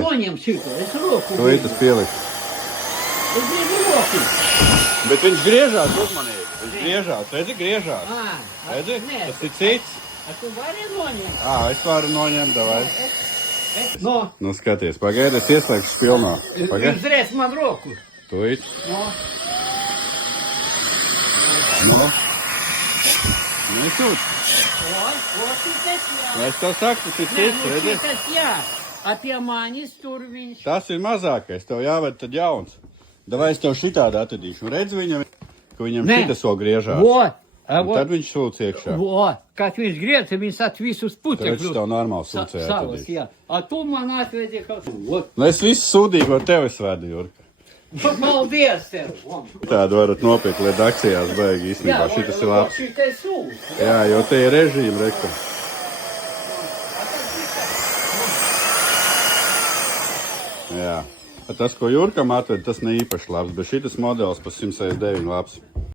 Noņem šito, es roku. To tas pielikt. Es gribu roku. Bet viņš griežās uzmanīgi. Viņš griežās, redzi, griežās. Redzi, nē. tas ir cits. A tu vari noņemt? Es varu noņemt, davai. No. Nu, skaties, pagaidi, es ieslēgšu pilnā. Pagaidi. Izrēs man roku. Tuīt. No. Nu. Nesūt. O, šitas jā. Es tev saku, tas ir Nē, cits, nu redzi. šitas jā. A pie manis tur viņš. Tas ir mazākais, tev jāved tad jauns. Davai es tev šitādi atvedīšu. Redz viņam, ka viņam Nē. šitas vēl griežās. Vot. Un tad viņš sūc iekšā. Vot. Kad viņš griez, viņš at visus Redz, putekļus. tev normāli sūcēja Savas, atvedīšu. jā. A tu man atvedi kaut ko. Vot. Nu, es visu sūdīgo tev svedu, Jurka. Paldies tev. Tādu varat nopirkt redakcijās baigi īstenībā. Šitas ir labs. Šitas sūs. Jā, jo te ir režīma rekta. Jā. Tas, ko Jurkam atved, tas ne īpaši labs, bet šitas modelis pa 169 labs.